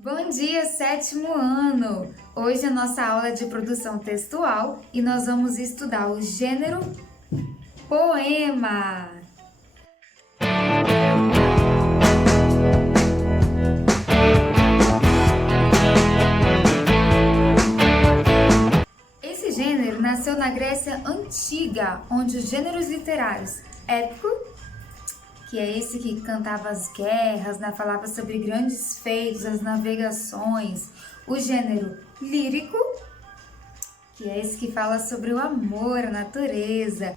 Bom dia, sétimo ano! Hoje é a nossa aula de produção textual e nós vamos estudar o gênero poema. Esse gênero nasceu na Grécia Antiga, onde os gêneros literários épico, que é esse que cantava as guerras, né, falava sobre grandes feitos, as navegações, o gênero lírico, que é esse que fala sobre o amor, a natureza,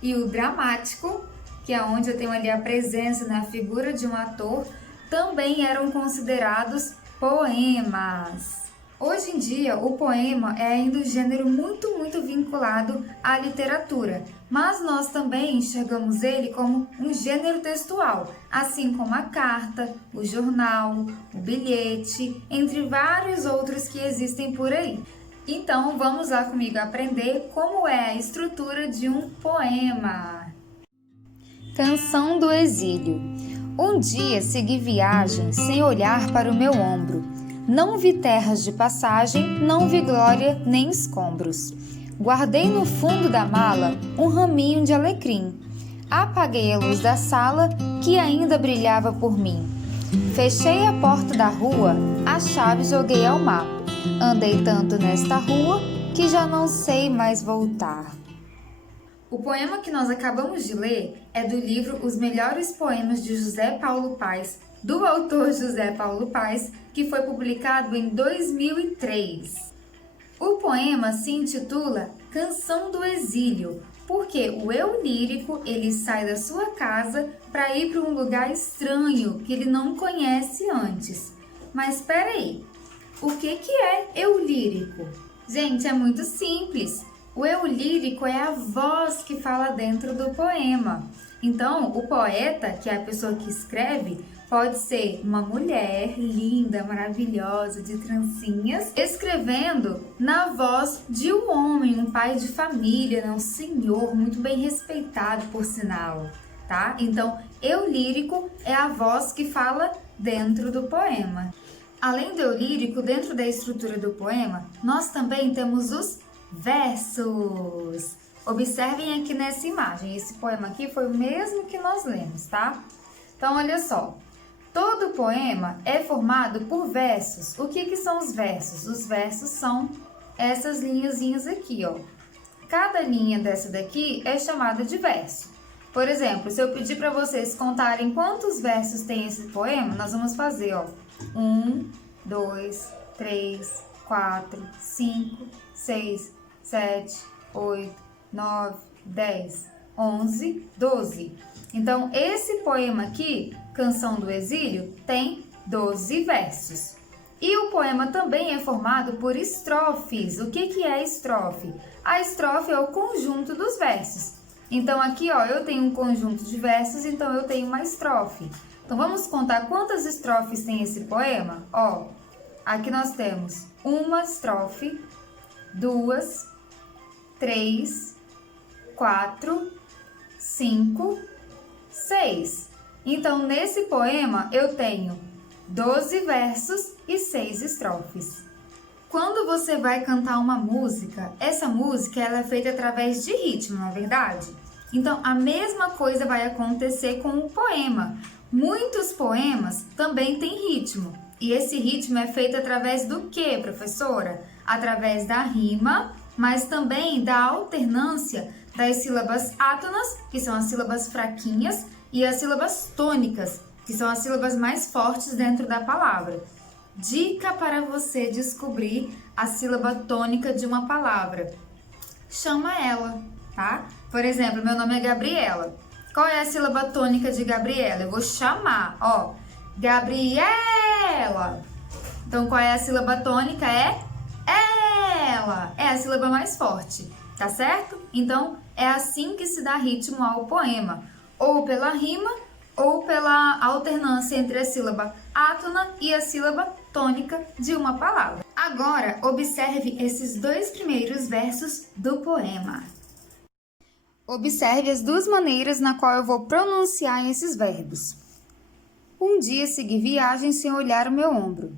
e o dramático, que é onde eu tenho ali a presença, né, a figura de um ator, também eram considerados poemas. Hoje em dia, o poema é ainda um gênero muito vinculado à literatura, mas nós também enxergamos ele como um gênero textual, assim como a carta, o jornal, o bilhete, entre vários outros que existem por aí. Então, vamos lá comigo aprender como é a estrutura de um poema. Canção do Exílio. Um dia segui viagem sem olhar para o meu ombro. Não vi terras de passagem, não vi glória nem escombros. Guardei no fundo da mala um raminho de alecrim. Apaguei a luz da sala que ainda brilhava por mim. Fechei a porta da rua, a chave joguei ao mar. Andei tanto nesta rua que já não sei mais voltar. O poema que nós acabamos de ler é do livro Os Melhores Poemas de José Paulo Paes, do autor José Paulo Paes, que foi publicado em 2003. O poema se intitula Canção do Exílio, porque o eu lírico ele sai da sua casa para ir para um lugar estranho que ele não conhece antes. Mas espera aí, o que é eu lírico? Gente, é muito simples. O eu lírico é a voz que fala dentro do poema. Então, o poeta, que é a pessoa que escreve, pode ser uma mulher linda, maravilhosa, de trancinhas, escrevendo na voz de um homem, um pai de família, né? Um senhor muito bem respeitado, por sinal, tá? Então, eu lírico é a voz que fala dentro do poema. Além do eu lírico, dentro da estrutura do poema, nós também temos os versos. Observem aqui nessa imagem, esse poema aqui foi o mesmo que nós lemos, tá? Então, olha só, todo poema é formado por versos. O que são os versos? Os versos são essas linhazinhas aqui, ó. Cada linha dessa daqui é chamada de verso. Por exemplo, se eu pedir para vocês contarem quantos versos tem esse poema, nós vamos fazer, ó. 1, 2, 3, 4, 5, 6, 7, 8, 9, 10, 11, 12. Então, esse poema aqui, Canção do Exílio, tem 12 versos. E o poema também é formado por estrofes. O que é estrofe? A estrofe é o conjunto dos versos. Então, aqui, ó, eu tenho um conjunto de versos, então eu tenho uma estrofe. Então, vamos contar quantas estrofes tem esse poema? Ó, aqui nós temos uma estrofe, 2, 3, 4, 5, 6. Então, nesse poema, eu tenho 12 versos e 6 estrofes. Quando você vai cantar uma música, essa música ela é feita através de ritmo, não é verdade? Então, a mesma coisa vai acontecer com o poema. Muitos poemas também têm ritmo. E esse ritmo é feito através do quê, professora? Através da rima, mas também da alternância das sílabas átonas, que são as sílabas fraquinhas, e as sílabas tônicas, que são as sílabas mais fortes dentro da palavra. Dica para você descobrir a sílaba tônica de uma palavra. Chama ela, tá? Por exemplo, meu nome é Gabriela. Qual é a sílaba tônica de Gabriela? Eu vou chamar, ó. Gabriela. Então, qual é a sílaba tônica? É ela. É a sílaba mais forte, tá certo? Então, é assim que se dá ritmo ao poema. Ou pela rima, ou pela alternância entre a sílaba átona e a sílaba tônica de uma palavra. Agora, observe esses dois primeiros versos do poema. Observe as duas maneiras na qual eu vou pronunciar esses verbos. Um dia segui viagem sem olhar o meu ombro.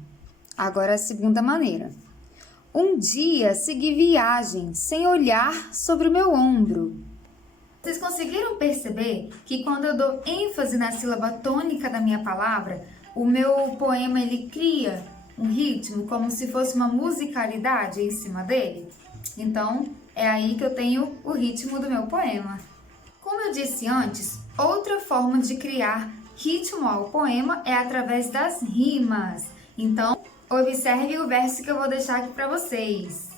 Agora a segunda maneira. Um dia segui viagem sem olhar sobre o meu ombro. Vocês conseguiram perceber que quando eu dou ênfase na sílaba tônica da minha palavra, o meu poema ele cria um ritmo como se fosse uma musicalidade em cima dele? Então, é aí que eu tenho o ritmo do meu poema. Como eu disse antes, outra forma de criar ritmo ao poema é através das rimas. Então, observe o verso que eu vou deixar aqui para vocês.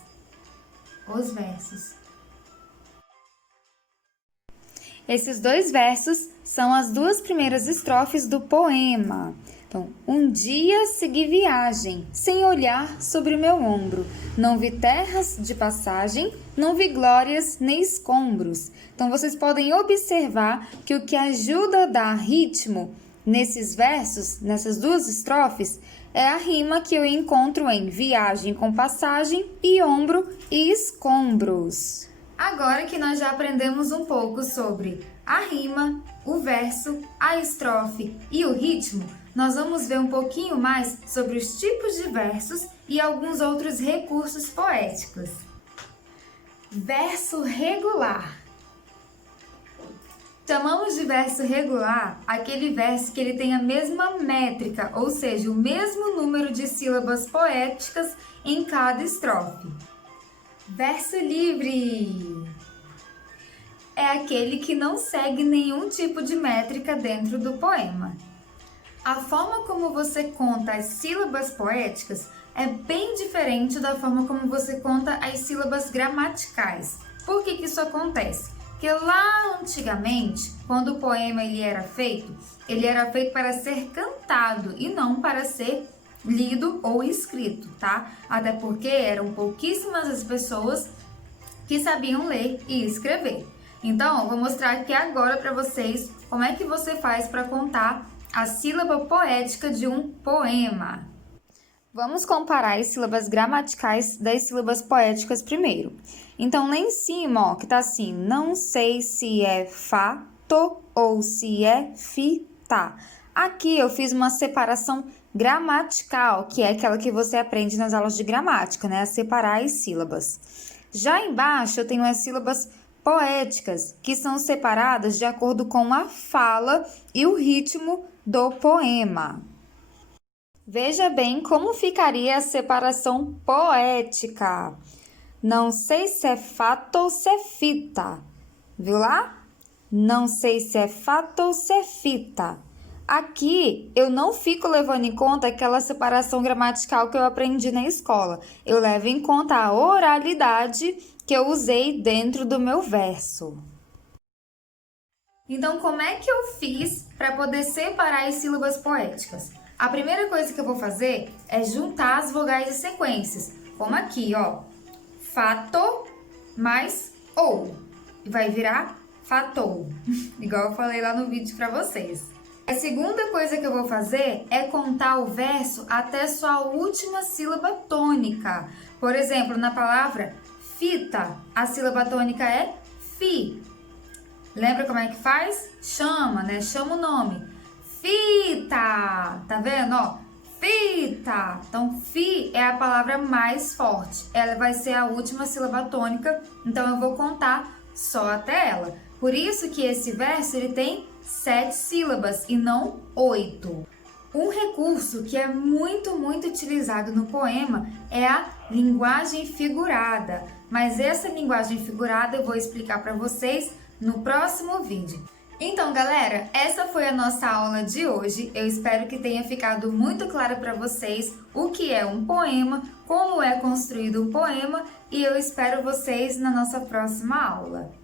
Os versos. Esses dois versos são as duas primeiras estrofes do poema. Então, um dia segui viagem, sem olhar sobre o meu ombro. Não vi terras de passagem, não vi glórias nem escombros. Então, vocês podem observar que o que ajuda a dar ritmo nesses versos, nessas duas estrofes, é a rima que eu encontro em viagem com passagem e ombro e escombros. Agora que nós já aprendemos um pouco sobre a rima, o verso, a estrofe e o ritmo, nós vamos ver um pouquinho mais sobre os tipos de versos e alguns outros recursos poéticos. Verso regular. Chamamos de verso regular aquele verso que ele tem a mesma métrica, ou seja, o mesmo número de sílabas poéticas em cada estrofe. Verso livre é aquele que não segue nenhum tipo de métrica dentro do poema. A forma como você conta as sílabas poéticas é bem diferente da forma como você conta as sílabas gramaticais. Por que isso acontece? Porque lá antigamente, quando o poema ele era feito para ser cantado e não para ser lido ou escrito, tá? Até porque eram pouquíssimas as pessoas que sabiam ler e escrever. Então, eu vou mostrar aqui agora para vocês como é que você faz para contar a sílaba poética de um poema. Vamos comparar as sílabas gramaticais das sílabas poéticas primeiro. Então, lá em cima, ó, que tá assim, não sei se é fato ou se é fita. Aqui eu fiz uma separação gramatical, que é aquela que você aprende nas aulas de gramática, né? A separar as sílabas. Já embaixo eu tenho as sílabas poéticas, que são separadas de acordo com a fala e o ritmo do poema. Veja bem como ficaria a separação poética. Não sei se é fato ou se é fita. Viu lá? Não sei se é fato ou se é fita. Aqui, eu não fico levando em conta aquela separação gramatical que eu aprendi na escola. Eu levo em conta a oralidade que eu usei dentro do meu verso. Então, como é que eu fiz para poder separar as sílabas poéticas? A primeira coisa que eu vou fazer é juntar as vogais e sequências. Como aqui, ó. Fato mais ou. E vai virar fatou. Igual eu falei lá no vídeo para vocês. A segunda coisa que eu vou fazer é contar o verso até sua última sílaba tônica. Por exemplo, na palavra fita, a sílaba tônica é fi. Lembra como é que faz? Chama, né? Chama o nome. Fita! Tá vendo, ó? Fita! Então, fi é a palavra mais forte. Ela vai ser a última sílaba tônica, então eu vou contar só até ela. Por isso que esse verso ele tem 7 sílabas e não 8. Um recurso que é muito utilizado no poema é a linguagem figurada. Mas essa linguagem figurada eu vou explicar para vocês no próximo vídeo. Então, galera, essa foi a nossa aula de hoje. Eu espero que tenha ficado muito claro para vocês o que é um poema, como é construído um poema, e eu espero vocês na nossa próxima aula.